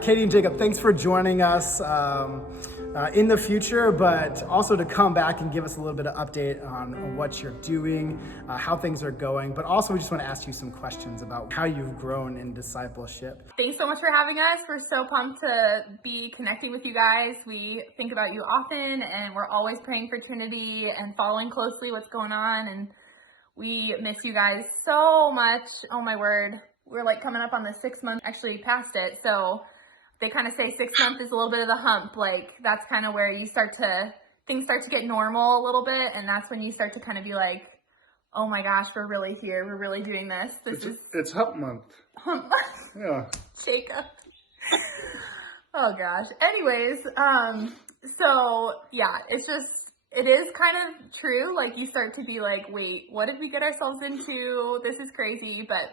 Katie and Jacob, thanks for joining us in the future, but also to come back and give us a little bit of update on what you're doing, how things are going. But also, we just want to ask you some questions about how you've grown in discipleship. Thanks so much for having us. We're so pumped to be connecting with you guys. We think about you often, and we're always praying for Trinity and following closely what's going on. And we miss you guys so much. Oh my word. We're like coming up on the 6 month, actually past it. So they kind of say 6 months is a little bit of the hump. Like that's kind of where things start to get normal a little bit. And that's when you start to kind of be like, oh my gosh, we're really here. We're really doing this. It's hump month. Hump month. Yeah. Jacob. Oh gosh. Anyways, so yeah, it is kind of true. Like you start to be like, wait, what did we get ourselves into? This is crazy. But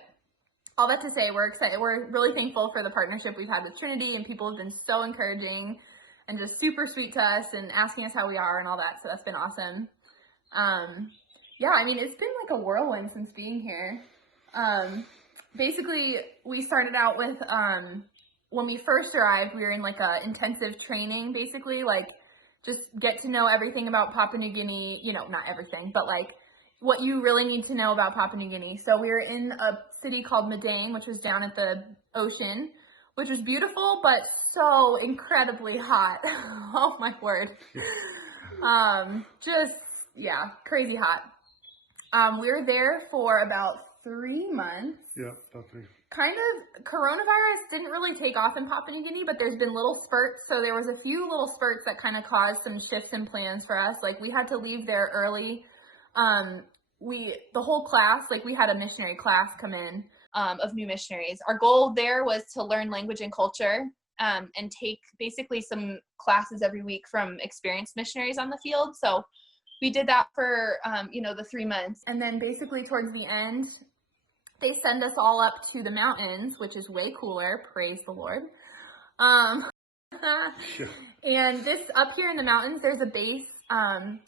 all that to say, we're excited. We're really thankful for the partnership we've had with Trinity, and people have been so encouraging and just super sweet to us and asking us how we are and all that. So that's been awesome. Yeah, I mean, it's been like a whirlwind since being here. Basically, we started out with, when we first arrived, we were in like a intensive training, basically, like just get to know everything about Papua New Guinea, not everything, but like what you really need to know about Papua New Guinea. So we were in a city called Madang, which was down at the ocean, which was beautiful, but so incredibly hot. Oh my word. Crazy hot. We were there for about 3 months. Yeah, about 3. Kind of, coronavirus didn't really take off in Papua New Guinea, but there's been little spurts. So there was a few little spurts that kind of caused some shifts in plans for us. Like we had to leave there early. The whole class, like we had a missionary class come in of new missionaries. Our goal there was to learn language and culture and take basically some classes every week from experienced missionaries on the field. So we did that for, the 3 months. And then basically towards the end, they send us all up to the mountains, which is way cooler. Praise the Lord. And this up here in the mountains, there's a base,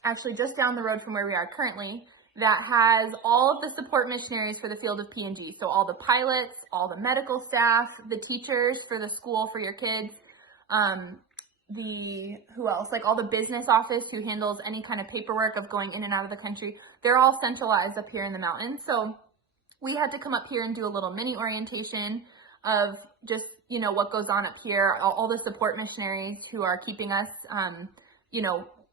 actually just down the road from where we are currently, that has all of the support missionaries for the field of PNG. So all the pilots, all the medical staff, the teachers for the school for your kids, who else? Like all the business office who handles any kind of paperwork of going in and out of the country. They're all centralized up here in the mountains. So we had to come up here and do a little mini orientation of just, what goes on up here, all the support missionaries who are keeping us,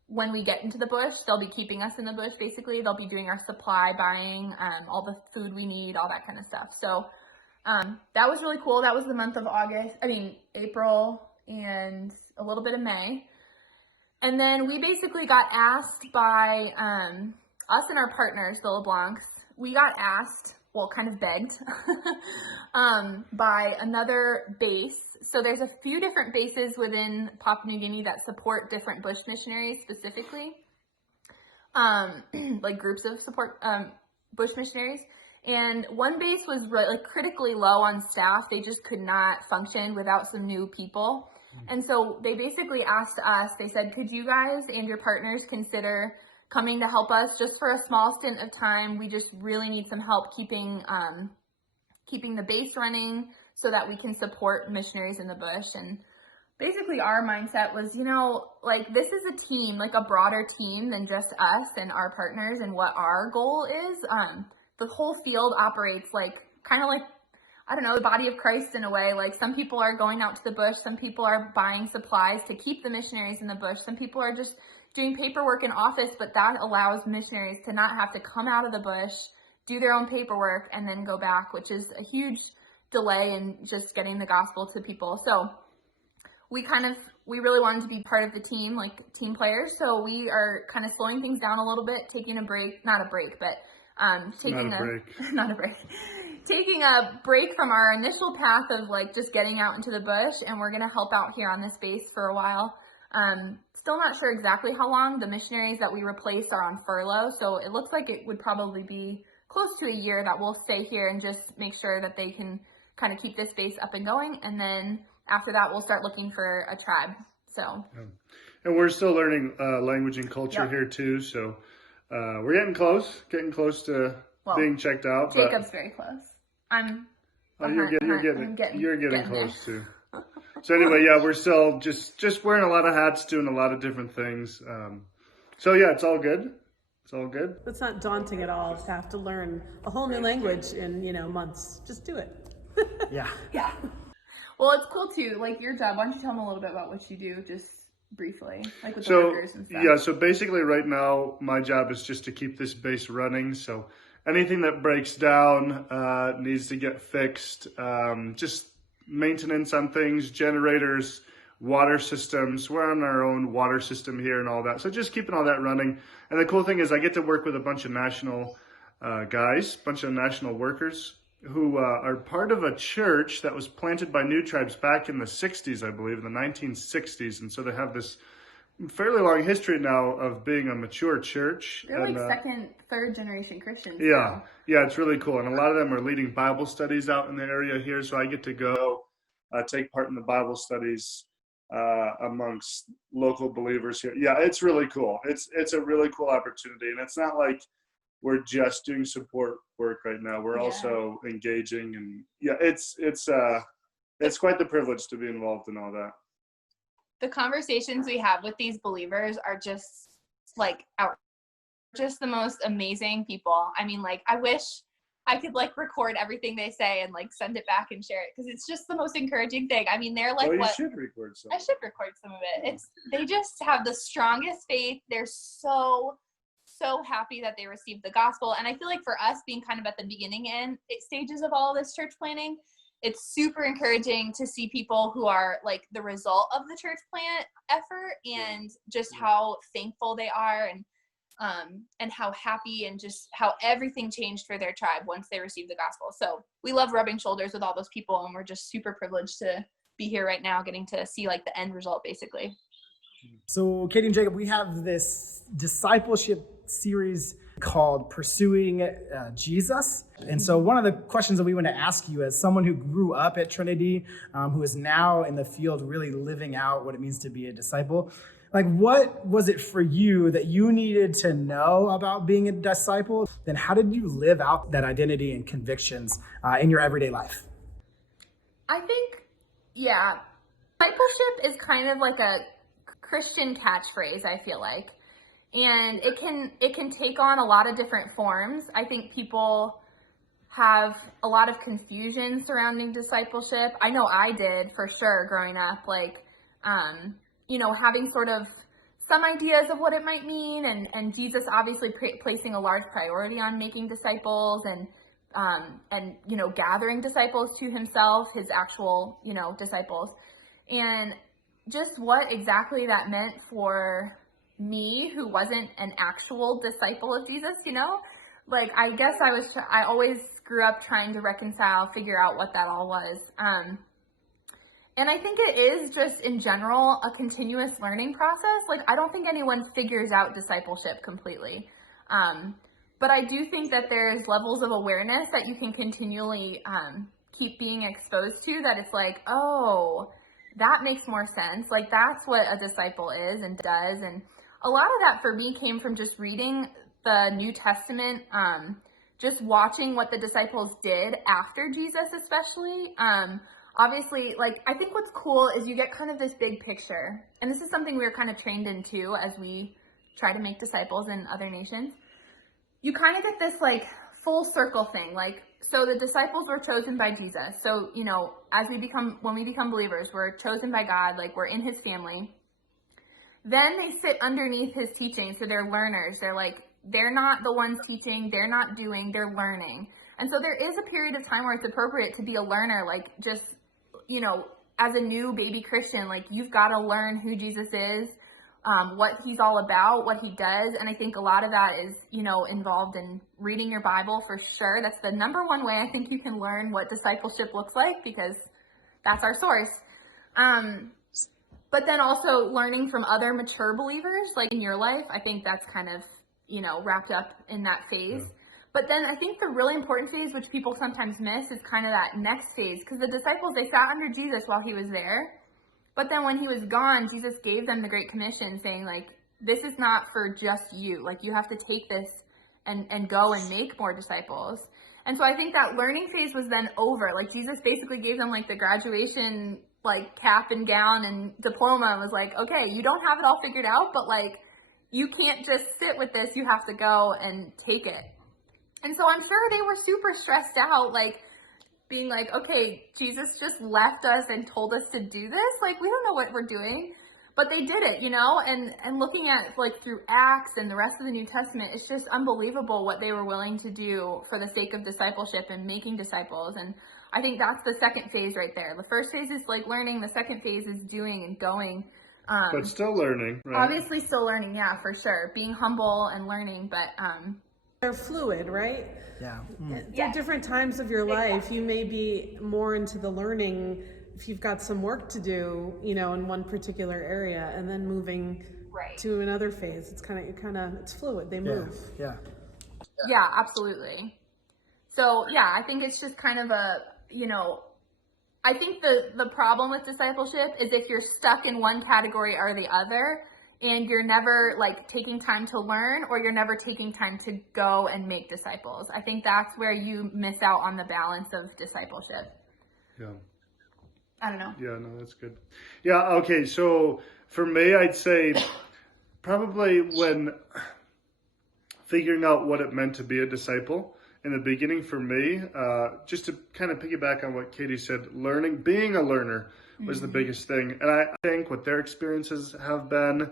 when we get into the bush, they'll be keeping us in the bush, basically. They'll be doing our supply buying, all the food we need, all that kind of stuff. So that was really cool. That was the month of April and a little bit of May. And then we basically got asked by us and our partners, the LeBlancs, we got asked, well, kind of begged, by another base. So there's a few different bases within Papua New Guinea that support different bush missionaries specifically, like groups of support bush missionaries. And one base was like critically low on staff. They just could not function without some new people. And so they basically asked us, they said, could you guys and your partners consider coming to help us just for a small stint of time? We just really need some help keeping the base running so that we can support missionaries in the bush. And basically our mindset was, like this is a team, like a broader team than just us and our partners and what our goal is. The whole field operates like, kind of like, I don't know, the body of Christ in a way. Like some people are going out to the bush, some people are buying supplies to keep the missionaries in the bush, some people are just doing paperwork in office, but that allows missionaries to not have to come out of the bush, do their own paperwork, and then go back, which is a huge delay in just getting the gospel to people. So we really wanted to be part of the team, like team players. So we are kind of slowing things down a little bit, taking a break, not a break, but taking a break from our initial path of like just getting out into the bush, and we're going to help out here on this base for a while. Still not sure exactly how long. The missionaries that we replaced are on furlough, so it looks like it would probably be close to a year that we'll stay here and just make sure that they can kind of keep this base up and going. And then after that, we'll start looking for a tribe. So, and we're still learning language and culture here too. So we're getting close to being checked out. Jacob's very close. You're getting getting close too. So anyway, yeah, we're still just wearing a lot of hats, doing a lot of different things. So yeah, it's all good. It's all good. It's not daunting at all to have to learn a whole new language in, months. Just do it. Yeah. Yeah. Well, it's cool too. Like your job. Why don't you tell them a little bit about what you do, just briefly, like with the workers and stuff. Yeah, so basically right now my job is just to keep this base running. So anything that breaks down needs to get fixed. Just maintenance on things, generators, water systems. We're on our own water system here and all that. So just keeping all that running. And the cool thing is I get to work with a bunch of national guys, bunch of national workers who are part of a church that was planted by New Tribes back in the 60s, I believe, in the 1960s. And so they have this fairly long history now of being a mature church. They're like second, third generation Christians. Yeah, yeah, it's really cool. And a lot of them are leading Bible studies out in the area here. So I get to go take part in the Bible studies amongst local believers here. Yeah, it's really cool. It's a really cool opportunity. And it's not like we're just doing support work right now. We're also engaging, and yeah, it's quite the privilege to be involved in all that. The conversations we have with these believers are just like just the most amazing people. I mean, like I wish I could like record everything they say and like send it back and share it, because it's just the most encouraging thing. I mean, they're like, you should record some. I should record some of it. They just have the strongest faith. They're so happy that they received the gospel. And I feel like for us being kind of at the beginning stages of all of this church planning, it's super encouraging to see people who are like the result of the church plant effort, and just how thankful they are, and how happy, and just how everything changed for their tribe once they received the gospel. So we love rubbing shoulders with all those people, and we're just super privileged to be here right now, getting to see like the end result basically. So Katie and Jacob, we have this discipleship series called Pursuing Jesus. And so one of the questions that we want to ask you, as someone who grew up at Trinity, who is now in the field really living out what it means to be a disciple, like what was it for you that you needed to know about being a disciple? Then how did you live out that identity and convictions in your everyday life? I think, discipleship is kind of like a Christian catchphrase, I feel like. And it can take on a lot of different forms. I think people have a lot of confusion surrounding discipleship. I know I did for sure growing up, like, having sort of some ideas of what it might mean, and Jesus obviously placing a large priority on making disciples and gathering disciples to himself, his actual, disciples. And just what exactly that meant for me, who wasn't an actual disciple of Jesus, like I guess I always grew up trying to figure out what that all was. And I think it is just in general a continuous learning process. Like I don't think anyone figures out discipleship completely. But I do think that there's levels of awareness that you can continually keep being exposed to, that it's like, oh, that makes more sense. Like that's what a disciple is and does. And a lot of that for me came from just reading the New Testament, just watching what the disciples did after Jesus, especially. Obviously, like, I think what's cool is you get kind of this big picture. And this is something we were kind of trained into as we try to make disciples in other nations. You kind of get this, like, full circle thing. Like, so the disciples were chosen by Jesus. So, when we become believers, we're chosen by God, like, we're in his family. Then they sit underneath his teaching, so they're learners. They're not the ones teaching, they're not doing, they're learning. And so there is a period of time where it's appropriate to be a learner, like just, as a new baby Christian, like you've got to learn who Jesus is, what he's all about, what he does. And I think a lot of that is, involved in reading your Bible for sure. That's the number one way I think you can learn what discipleship looks like, because that's our source. But then also learning from other mature believers, like in your life, I think that's kind of, wrapped up in that phase. Yeah. But then I think the really important phase, which people sometimes miss, is kind of that next phase. Because the disciples, they sat under Jesus while he was there. But then when he was gone, Jesus gave them the Great Commission, saying, like, this is not for just you. Like, you have to take this and go and make more disciples. And so I think that learning phase was then over. Like, Jesus basically gave them, like, the graduation like cap and gown and diploma and was like, okay, you don't have it all figured out, but like, you can't just sit with this, you have to go and take it. And so I'm sure they were super stressed out, like being like, okay, Jesus just left us and told us to do this. Like, we don't know what we're doing, but they did it, and looking at like through Acts and the rest of the New Testament, it's just unbelievable what they were willing to do for the sake of discipleship and making disciples. And I think that's the second phase right there. The first phase is like learning. The second phase is doing and going. But still learning, right? Obviously still learning, yeah, for sure. Being humble and learning, but They're fluid, right? Yeah. At different times of your life, you may be more into the learning if you've got some work to do, in one particular area, and then moving to another phase. It's it's fluid. They move. Yeah. Yeah, absolutely. So yeah, I think it's just kind of I think the problem with discipleship is if you're stuck in one category or the other, and you're never like taking time to learn, or you're never taking time to go and make disciples. I think that's where you miss out on the balance of discipleship. Yeah. I don't know. Yeah, no, that's good. Yeah, okay, so for me, I'd say probably when figuring out what it meant to be a disciple, in the beginning for me, just to kind of piggyback on what Katie said, being a learner was the biggest thing. And I think what their experiences have been,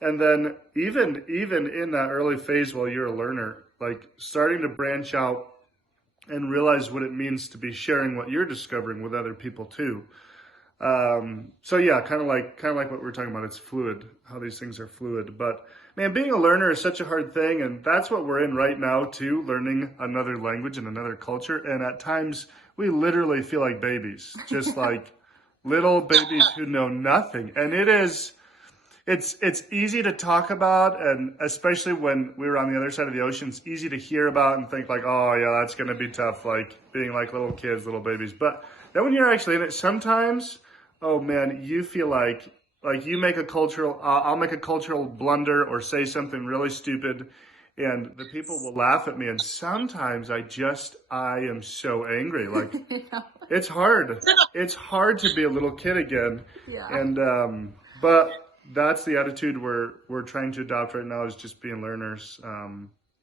and then even in that early phase while you're a learner, like starting to branch out and realize what it means to be sharing what you're discovering with other people too. So yeah, kind of like what we were talking about. It's fluid, how these things are fluid. But man, being a learner is such a hard thing, and that's what we're in right now too, learning another language and another culture. And at times we literally feel like babies, just like little babies who know nothing. And it's easy to talk about, and especially when we were on the other side of the ocean, it's easy to hear about and think like, oh yeah, that's going to be tough, like being like little kids, little babies. But then when you're actually in it, sometimes, oh man, you feel like you make I'll make a cultural blunder or say something really stupid, and the people will laugh at me. And sometimes I am so angry. Like it's hard. It's hard to be a little kid again. Yeah. And, but that's the attitude we're trying to adopt right now, is just being learners,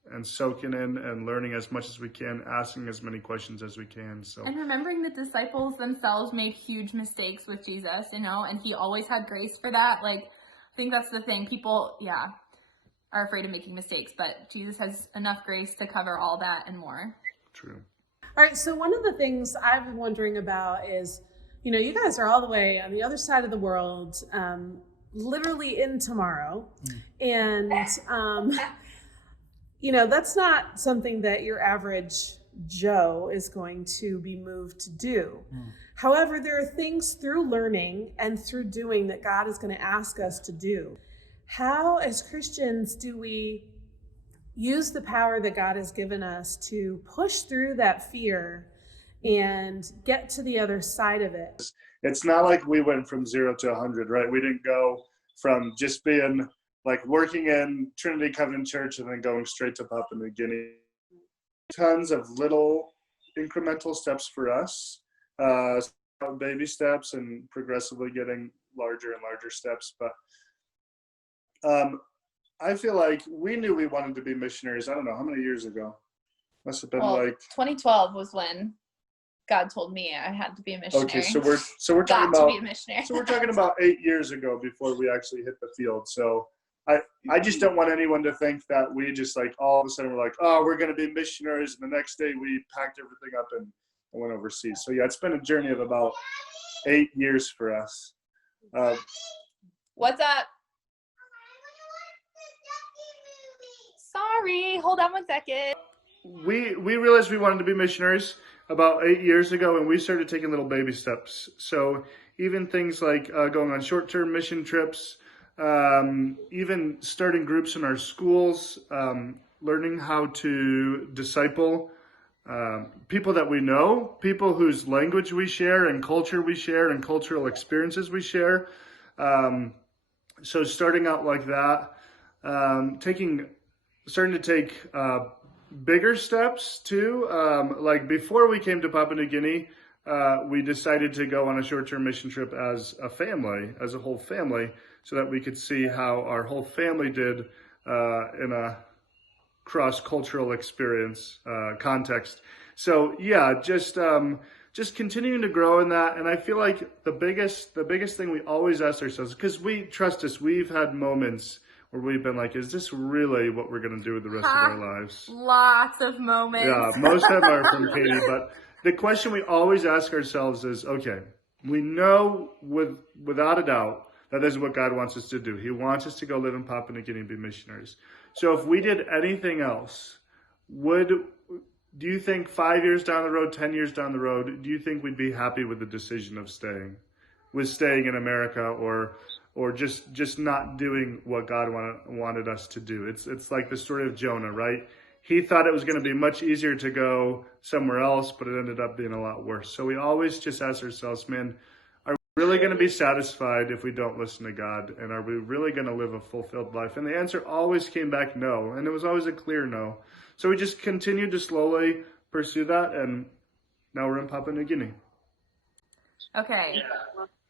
and soaking in and learning as much as we can, asking as many questions as we can. So, and remembering the disciples themselves made huge mistakes with Jesus, and he always had grace for that. Like, I think that's the thing. People, are afraid of making mistakes, but Jesus has enough grace to cover all that and more. True. All right, so one of the things I've been wondering about is, you guys are all the way on the other side of the world, literally in tomorrow. And, that's not something that your average Joe is going to be moved to do. However, there are things through learning and through doing that God is going to ask us to do. How, as Christians, do we use the power that God has given us to push through that fear and get to the other side of it? It's not like we went from 0 to 100, right? We didn't go from just being like working in Trinity Covenant Church and then going straight to Papua New Guinea. Tons of little incremental steps for us, baby steps, and progressively getting larger and larger steps. But I feel like we knew we wanted to be missionaries. I don't know how many years ago. Must have been 2012 was when God told me I had to be a missionary. Okay, so we're talking to about be a missionary. So we're talking about 8 years ago before we actually hit the field. So I just don't want anyone to think that we just like all of a sudden we're like, oh, we're going to be missionaries, and the next day we packed everything up and went overseas. So yeah, it's been a journey of about 8 years for us. What's up? Sorry, hold on 1 second. We realized we wanted to be missionaries about 8 years ago, and we started taking little baby steps. So even things like going on short-term mission trips, even starting groups in our schools, learning how to disciple people that we know, people whose language we share and culture we share and cultural experiences we share. So starting out like that, starting to take bigger steps too. Like before we came to Papua New Guinea, we decided to go on a short-term mission trip as a family, as a whole family, so that we could see how our whole family did in a cross-cultural experience context. So yeah, just continuing to grow in that. And I feel like the biggest thing we always ask ourselves, because trust us, we've had moments where we've been like, is this really what we're going to do with the rest of our lives? Lots of moments. Yeah, most of them are from Katie. But the question we always ask ourselves is, okay, we know without a doubt that this is what God wants us to do. He wants us to go live in Papua New Guinea and be missionaries. So if we did anything else, do you think 5 years down the road, 10 years down the road, do you think we'd be happy with the decision of staying in America, or just not doing what God wanted us to do? It's like the story of Jonah, right? He thought it was going to be much easier to go somewhere else, but it ended up being a lot worse. So we always just ask ourselves, man, are we really going to be satisfied if we don't listen to God? And are we really going to live a fulfilled life? And the answer always came back no. And it was always a clear no. So we just continued to slowly pursue that. And now we're in Papua New Guinea. Okay.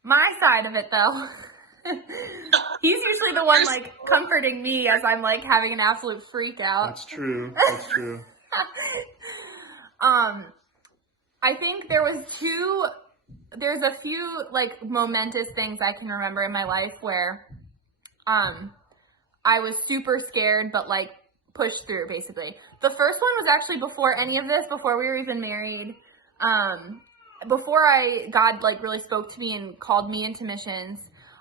My side of it, though. He's usually the one, like, comforting me as I'm, like, having an absolute freak out. That's true. That's true. I think there's a few, like, momentous things I can remember in my life where, I was super scared, but, like, pushed through, basically. The first one was actually before any of this, before we were even married. Before God, like, really spoke to me and called me into missions.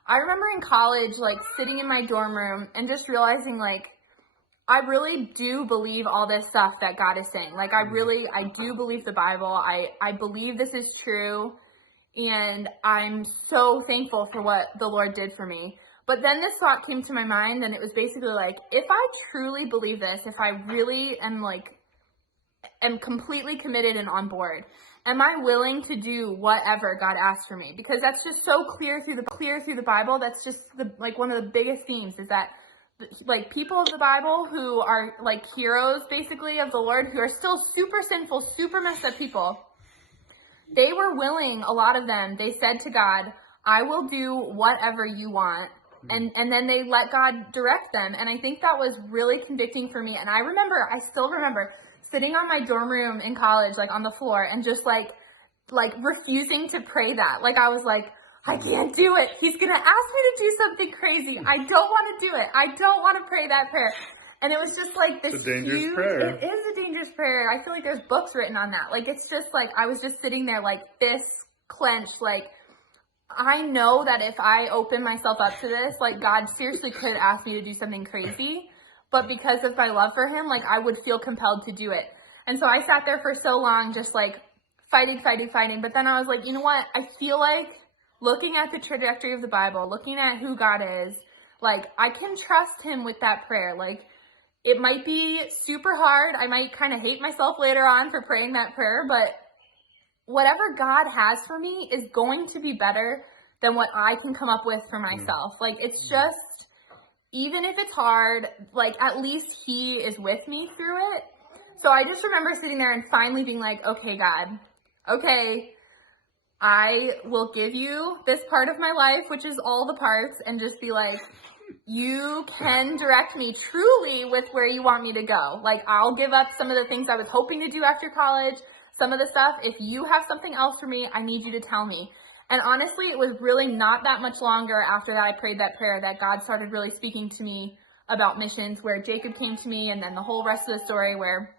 I remember in college, like, sitting in my dorm room and just realizing, like, I really do believe all this stuff that God is saying. Like, I do believe the Bible. I believe this is true. And I'm so thankful for what the Lord did for me. But then this thought came to my mind, and it was basically like, if I truly believe this, if I really am completely committed and on board, am I willing to do whatever God asks for me? Because that's just so clear through the Bible. That's just one of the biggest themes is that, like, people of the Bible who are like heroes basically of the Lord, who are still super sinful, super messed up people, they were willing, a lot of them, they said to God, I will do whatever you want. And then they let God direct them. And I think that was really convicting for me. And I still remember sitting on my dorm room in college, like on the floor, and just like refusing to pray that. Like, I was like, I can't do it. He's going to ask me to do something crazy. I don't want to do it. I don't want to pray that prayer. And it was just like this It's a dangerous prayer. It is a dangerous prayer. I feel like there's books written on that. Like, it's just like, I was just sitting there like fists clenched, like, I know that if I open myself up to this, like, God seriously could ask me to do something crazy, but because of my love for him, like, I would feel compelled to do it. And so I sat there for so long, just like fighting. But then I was like, you know what? I feel like looking at the trajectory of the Bible, looking at who God is, like, I can trust him with that prayer. Like, it might be super hard. I might kind of hate myself later on for praying that prayer, but whatever God has for me is going to be better than what I can come up with for myself. Like, it's just, even if it's hard, like, at least he is with me through it. So I just remember sitting there and finally being like, okay, God, okay, I will give you this part of my life, which is all the parts, and just be like, you can direct me truly with where you want me to go. Like, I'll give up some of the things I was hoping to do after college. Some of the stuff, if you have something else for me, I need you to tell me. And honestly, it was really not that much longer after that I prayed that prayer that God started really speaking to me about missions, where Jacob came to me, and then the whole rest of the story where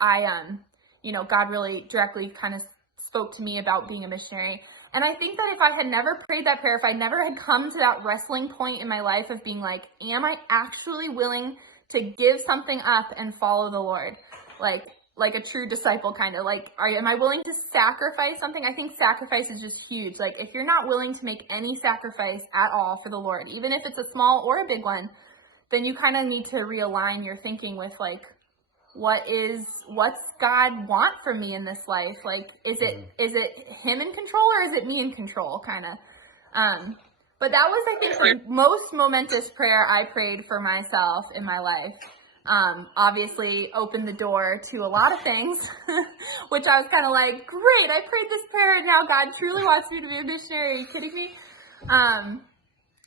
God really directly kind of spoke to me about being a missionary. And I think that if I had never prayed that prayer, if I never had come to that wrestling point in my life of being like, am I actually willing to give something up and follow the Lord? Like a true disciple, kind of like, am I willing to sacrifice something? I think sacrifice is just huge. Like, if you're not willing to make any sacrifice at all for the Lord, even if it's a small or a big one, then you kind of need to realign your thinking with, like, what's God want from me in this life? Like, is it him in control, or is it me in control, kind of? But that was, I think, the most momentous prayer I prayed for myself in my life. obviously opened the door to a lot of things, which I was kind of like, great, I prayed this prayer and now God truly wants me to be a missionary. Are you kidding me?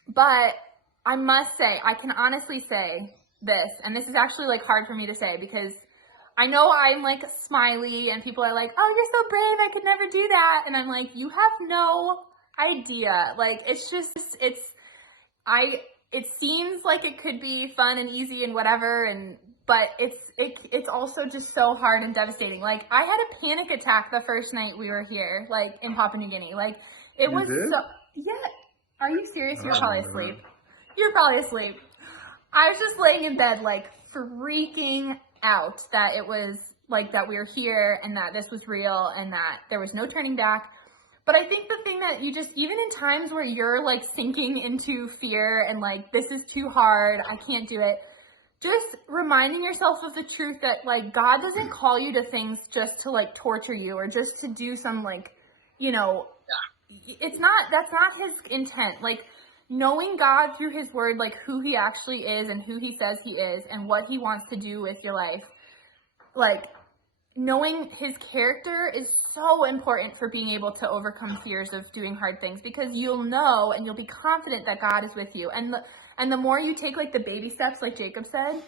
But I must say, I can honestly say this, and this is actually like hard for me to say because I know I'm like smiley and people are like, oh, you're so brave, I could never do that. And I'm like, you have no idea. Like, it seems like it could be fun and easy and whatever, but it's also just so hard and devastating. Like, I had a panic attack the first night we were here, like in Papua New Guinea. Like, it was so, yeah. Are you serious? You're probably asleep. You're probably asleep. I was just laying in bed, like freaking out that it was like that we were here and that this was real and that there was no turning back. But I think the thing that you just, even in times where you're like sinking into fear and like, this is too hard, I can't do it, just reminding yourself of the truth that like God doesn't call you to things just to like torture you or just to do some like, that's not his intent. Like, knowing God through his word, like who he actually is and who he says he is and what he wants to do with your life, like knowing his character is so important for being able to overcome fears of doing hard things, because you'll know and you'll be confident that God is with you. And the more you take like the baby steps, like Jacob said,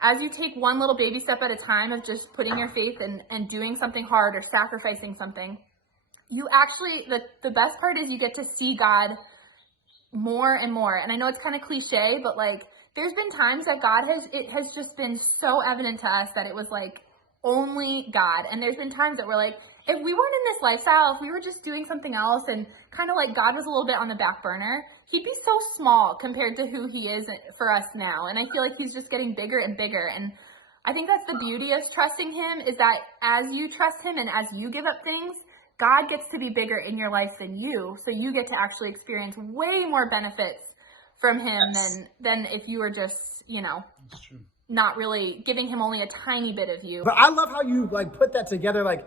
as you take one little baby step at a time of just putting your faith and doing something hard or sacrificing something, you actually, the best part is you get to see God more and more. And I know it's kind of cliche, but like there's been times that it has just been so evident to us that it was like only God. And there's been times that we're like, if we weren't in this lifestyle, if we were just doing something else and kind of like God was a little bit on the back burner, he'd be so small compared to who he is for us now. And I feel like he's just getting bigger and bigger. And I think that's the beauty of trusting him, is that as you trust him and as you give up things, God gets to be bigger in your life than you. So you get to actually experience way more benefits from him than if you were just, not really giving him only a tiny bit of you. But I love how you like put that together, like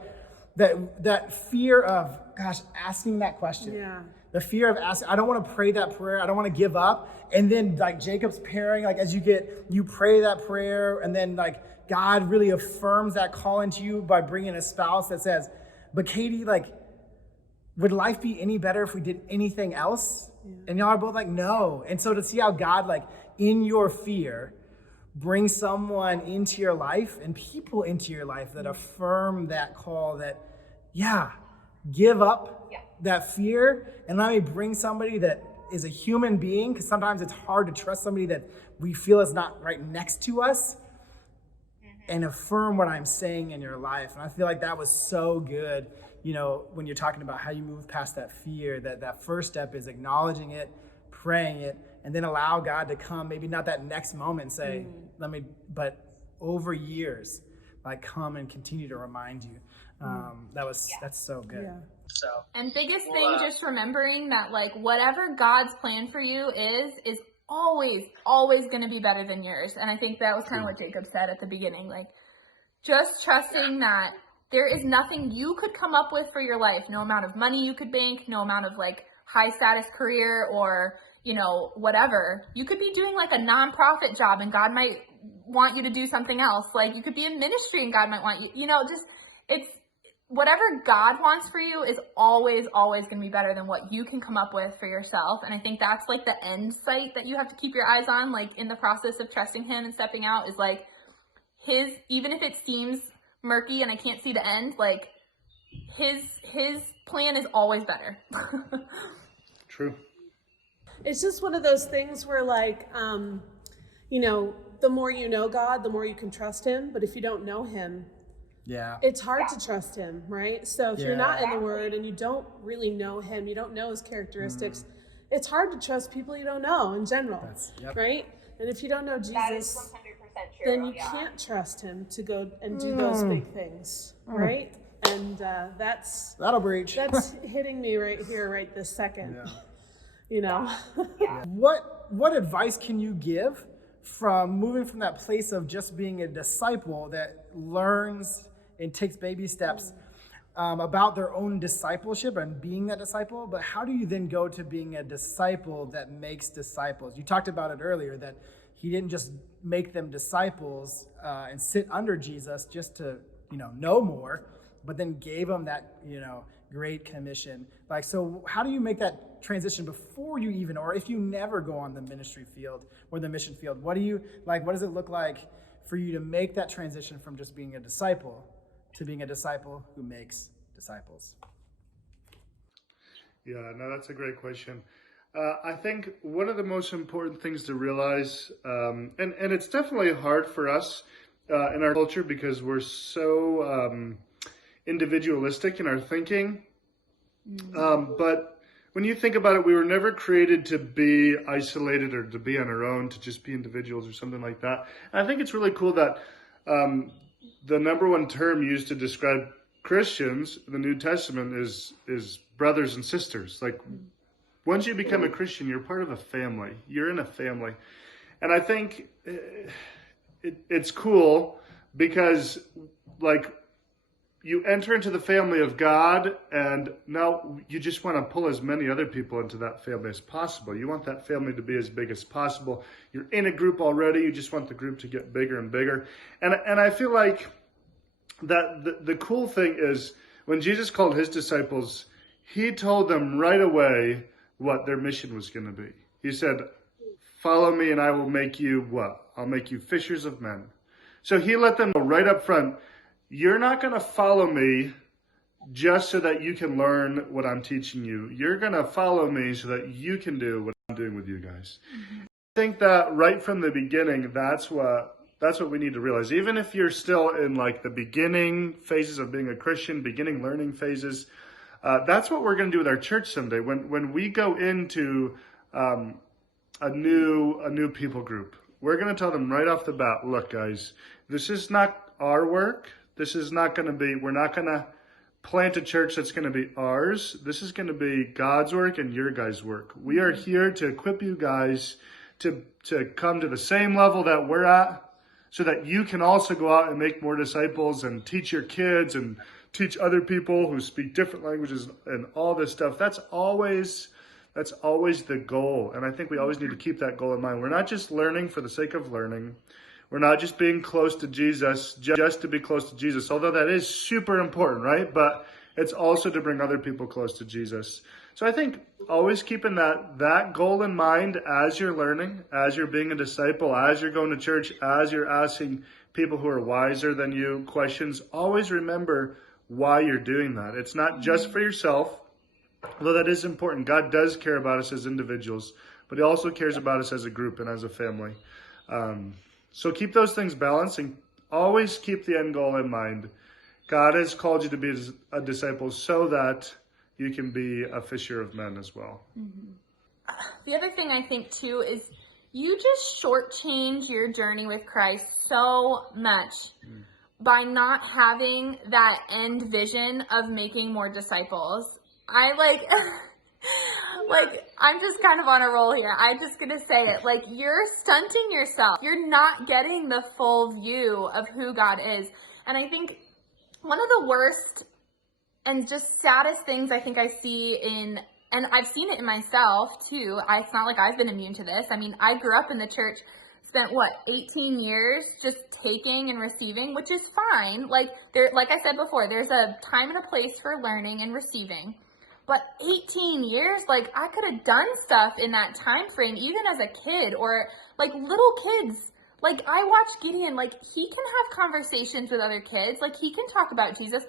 that fear of, asking that question. Yeah. The fear of asking, I don't want to pray that prayer. I don't want to give up. And then like Jacob's pairing, like as you pray that prayer and then like God really affirms that call into you by bringing a spouse that says, but Katie, like, would life be any better if we did anything else? Yeah. And y'all are both like, no. And so to see how God, like in your fear, brings someone into your life and people into your life that affirm that call that, give up that fear and let me bring somebody that is a human being, because sometimes it's hard to trust somebody that we feel is not right next to us, and affirm what I'm saying in your life. And I feel like that was so good, when you're talking about how you move past that fear, that first step is acknowledging it, praying it, and then allow God to come, maybe not that next moment, say, but over years, like come and continue to remind you. That's so good. Yeah. So. And biggest thing, just remembering that like whatever God's plan for you is always going to be better than yours. And I think that was kind of what Jacob said at the beginning, like just trusting that there is nothing you could come up with for your life, no amount of money you could bank, no amount of like high status career or, whatever. You could be doing like a nonprofit job and God might want you to do something else. Like you could be in ministry and God might want you, it's whatever God wants for you is always going to be better than what you can come up with for yourself. And I think that's like the end sight that you have to keep your eyes on, like in the process of trusting him and stepping out, is like even if it seems murky and I can't see the end, like his plan is always better. True. It's just one of those things where like, the more you know God, the more you can trust him. But if you don't know him, it's hard to trust him, right? So if you're not in the word and you don't really know him, you don't know his characteristics, it's hard to trust people you don't know in general, right? And if you don't know Jesus, then you can't trust him to go and do those big things, right? And that'll breach. That's hitting me right here, right this second. What advice can you give from moving from that place of just being a disciple that learns and takes baby steps about their own discipleship and being that disciple, but how do you then go to being a disciple that makes disciples? You talked about it earlier, that he didn't just make them disciples and sit under Jesus just to, know more, but then gave them that, great commission. Like, so how do you make that transition before you even, or if you never go on the ministry field or the mission field, what does it look like for you to make that transition from just being a disciple to being a disciple who makes disciples? Yeah, no, that's a great question. I think one of the most important things to realize, and it's definitely hard for us in our culture because we're so individualistic in our thinking. But when you think about it, we were never created to be isolated or to be on our own, to just be individuals or something like that. And I think it's really cool that the number one term used to describe Christians in the New Testament is brothers and sisters. Like, once you become a Christian, you're part of a family. You're in a family. And I think it's cool because, like, you enter into the family of God, and now you just want to pull as many other people into that family as possible. You want that family to be as big as possible. You're in a group already. You just want the group to get bigger and bigger. And I feel like that the cool thing is when Jesus called his disciples, he told them right away what their mission was going to be. He said, "Follow me and I will make you what? I'll make you fishers of men." So he let them know right up front, you're not going to follow me just so that you can learn what I'm teaching you. You're going to follow me so that you can do what I'm doing with you guys. Mm-hmm. I think that right from the beginning, that's what we need to realize. Even if you're still in like the beginning phases of being a Christian, beginning learning phases, that's what we're going to do with our church someday. When we go into a new people group, we're going to tell them right off the bat, look, guys, this is not our work. This is not going to be, we're not going to plant a church that's going to be ours. This is going to be God's work and your guys' work. We are here to equip you guys to come to the same level that we're at so that you can also go out and make more disciples and teach your kids and teach other people who speak different languages and all this stuff. That's always the goal. And I think we always need to keep that goal in mind. We're not just learning for the sake of learning. We're not just being close to Jesus just to be close to Jesus, although that is super important, right? But it's also to bring other people close to Jesus. So I think always keeping that goal in mind as you're learning, as you're being a disciple, as you're going to church, as you're asking people who are wiser than you questions, always remember why you're doing that. It's not just for yourself, although that is important. God does care about us as individuals, but he also cares about us as a group and as a family. So keep those things balanced and always keep the end goal in mind. God has called you to be a disciple so that you can be a fisher of men as well. Mm-hmm. The other thing I think too is you just shortchange your journey with Christ so much by not having that end vision of making more disciples. I'm just kind of on a roll here. I'm just going to say it. Like, you're stunting yourself. You're not getting the full view of who God is. And I think one of the worst and just saddest things I think I see and I've seen it in myself too. It's not like I've been immune to this. I mean, I grew up in the church, spent 18 years just taking and receiving, which is fine. Like I said before, there's a time and a place for learning and receiving. But 18 years, I could have done stuff in that time frame, even as a kid, or little kids. I watch Gideon, he can have conversations with other kids. He can talk about Jesus.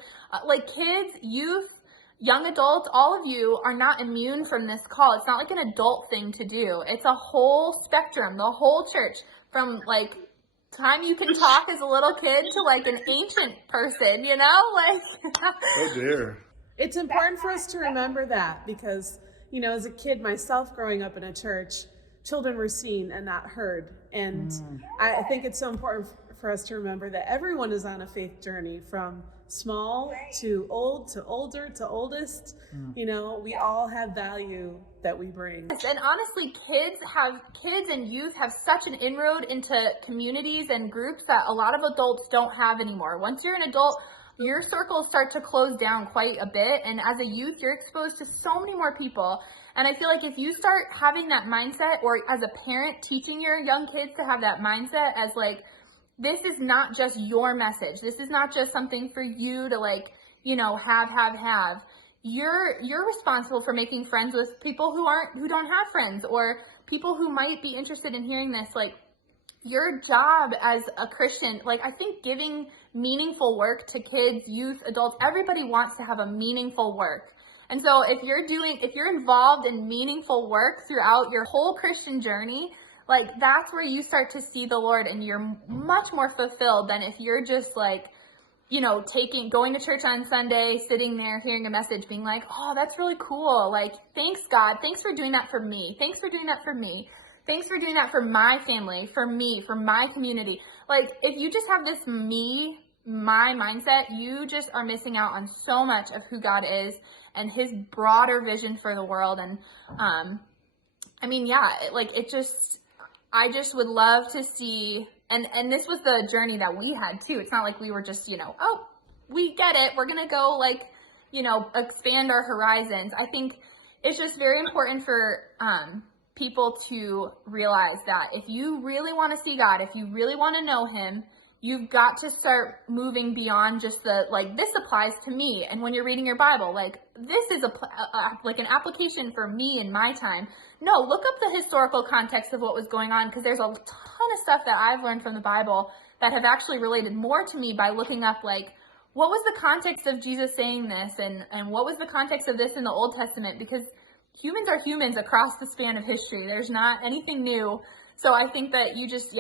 Kids, youth, young adults, all of you are not immune from this call. It's not like an adult thing to do. It's a whole spectrum, the whole church, from time you can talk as a little kid to an ancient person, Oh dear. It's important for us to remember that because, as a kid myself growing up in a church, children were seen and not heard. And I think it's so important for us to remember that everyone is on a faith journey, from small to old to older to oldest. We all have value that we bring. And honestly, kids and youth have such an inroad into communities and groups that a lot of adults don't have anymore. Once you're an adult, your circles start to close down quite a bit. And as a youth, you're exposed to so many more people. And I feel like if you start having that mindset, or as a parent teaching your young kids to have that mindset as like, this is not just your message. This is not just something for you to like, you know, have. You're responsible for making friends with people who don't have friends, or people who might be interested in hearing this. Like, your job as a Christian, like, I think giving meaningful work to kids, youth, adults, everybody wants to have a meaningful work. And so if you're involved in meaningful work throughout your whole Christian journey, like, that's where you start to see the Lord, and you're much more fulfilled than if you're just like, you know, going to church on Sunday, sitting there, hearing a message, being like, oh, that's really cool. Like, thanks, God. Thanks for doing that for me. Thanks for doing that for me. Thanks for doing that for my family, for me, for my community. Like, if you just have this my mindset, you just are missing out on so much of who God is and his broader vision for the world. And, I mean, yeah, I just would love to see, and this was the journey that we had too. It's not like we were just, you know, oh, we get it, we're going to go, like, you know, expand our horizons. I think it's just very important for people to realize that if you really want to see God, if you really want to know him, you've got to start moving beyond just the, like, this applies to me. And when you're reading your Bible, like, this is like an application for me in my time. No, look up the historical context of what was going on, because there's a ton of stuff that I've learned from the Bible that have actually related more to me by looking up, like, what was the context of Jesus saying this, and what was the context of this in the Old Testament? Because humans are humans across the span of history. There's not anything new. So I think that you just,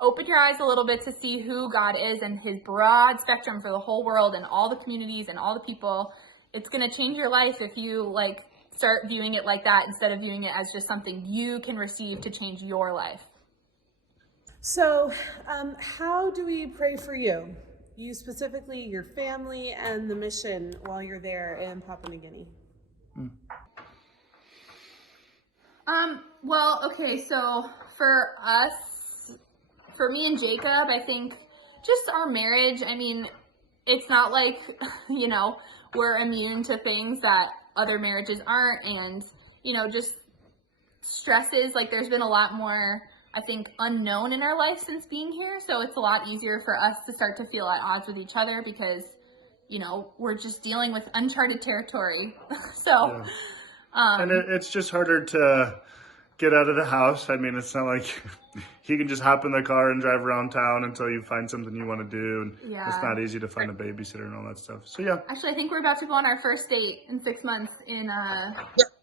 open your eyes a little bit to see who God is and his broad spectrum for the whole world and all the communities and all the people. It's going to change your life if you, like, start viewing it like that instead of viewing it as just something you can receive to change your life. So how do we pray for you? You specifically, your family, and the mission while you're there in Papua New Guinea? Well, okay, so for us, for me and Jacob, I think just our marriage, I mean, it's not like, you know, we're immune to things that other marriages aren't, and, you know, just stresses, like, there's been a lot more, I think, unknown in our life since being here, so it's a lot easier for us to start to feel at odds with each other because, you know, we're just dealing with uncharted territory. So, and it's just harder to get out of the house. I mean, it's not like you can just hop in the car and drive around town until you find something you want to do. And it's not easy to find a babysitter and all that stuff. So, Actually, I think we're about to go on our first date in 6 months in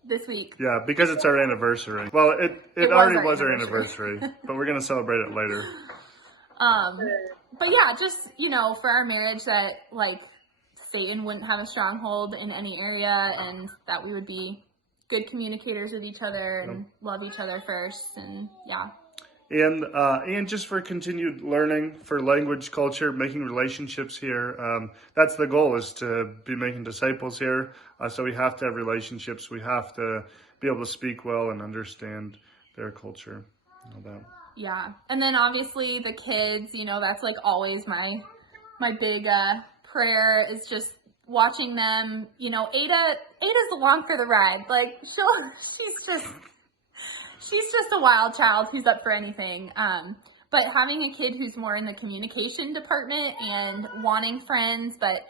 this week. Yeah, because it's our anniversary. Well, it already was our anniversary, but we're going to celebrate it later. But yeah, just, you know, for our marriage, that, like, Satan wouldn't have a stronghold in any area, and that we would be good communicators with each other and love each other first, and and just for continued learning, for language, culture, making relationships here. That's the goal, is to be making disciples here. So we have to have relationships. We have to be able to speak well and understand their culture and all that. Yeah, and then obviously the kids, you know, that's like always my big prayer is just watching them. You know, Ada's along for the ride. Like, she's just a wild child who's up for anything. But having a kid who's more in the communication department and wanting friends, but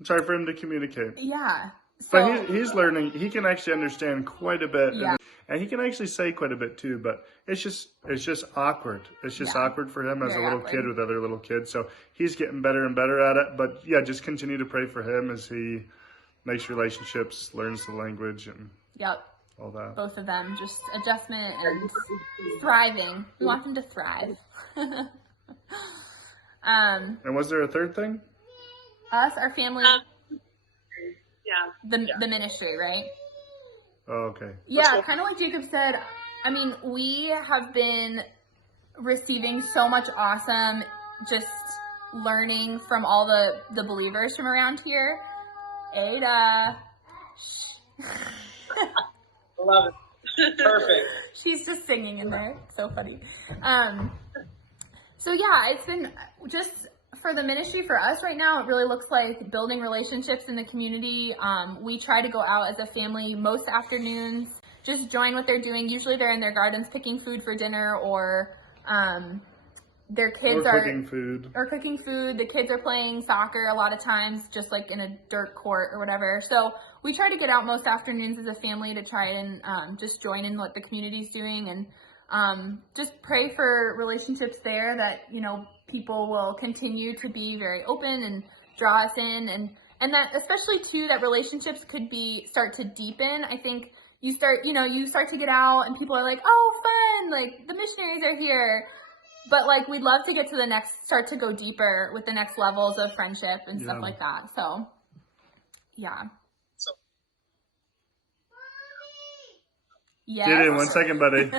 it's hard for him to communicate. Yeah. So, but he's learning. He can actually understand quite a bit. Yeah. And he can actually say quite a bit too, but it's just awkward. It's just awkward for him as a little kid with other little kids. So he's getting better and better at it. But yeah, just continue to pray for him as he makes relationships, learns the language, and all that. Both of them, just adjustment and thriving. We want them to thrive. And was there a third thing? Us, our family. Yeah. The ministry, right? Oh, okay. Yeah, kind of like Jacob said, I mean, we have been receiving so much awesome just learning from all the believers from around here. Ada. Love it. Perfect. She's just singing in there. So funny. So yeah, it's been just for the ministry for us right now, it really looks like building relationships in the community. We try to go out as a family most afternoons, just join what they're doing. Usually they're in their gardens picking food for dinner, or their kids are cooking food. Or cooking food. The kids are playing soccer a lot of times, just like in a dirt court or whatever. So we try to get out most afternoons as a family to try and just join in what the community's doing, and just pray for relationships there, that, you know, people will continue to be very open and draw us in, and that especially too, that relationships could start to deepen. I think you start to get out and people are like, oh, fun, like the missionaries are here. But like, we'd love to get to start to go deeper with the next levels of friendship and stuff like that. So, yeah. Yeah. Get in 1 second, buddy.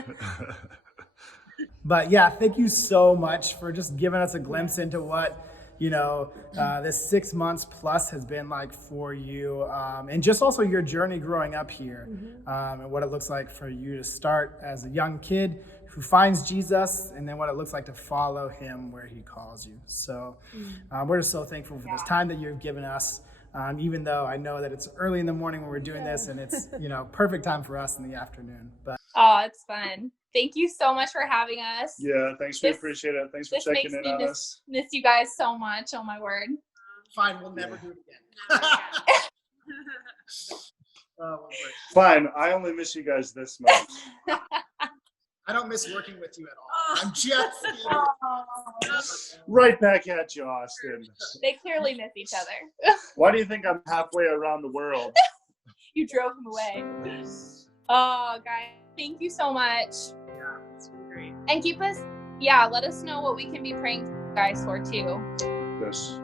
But yeah, thank you so much for just giving us a glimpse into what, you know, this 6 months plus has been like for you, and just also your journey growing up here, and what it looks like for you to start as a young kid who finds Jesus, and then what it looks like to follow him where he calls you. So we're just so thankful for this time that you've given us, even though I know that it's early in the morning when we're doing this, and it's, you know, perfect time for us in the afternoon. But Oh, it's fun. Thank you so much for having us. Yeah, thanks. We appreciate it. Thanks for checking in on us. Miss you guys so much. Oh my word. fine, we'll never do it again. Fine, I only miss you guys this much. I don't miss working with you at all. I'm just kidding. Right back at you, Austin. They clearly miss each other. Why do you think I'm halfway around the world? You drove him away. Oh, guys, thank you so much. Yeah, it's been great. And let us know what we can be praying for you guys for too. Yes.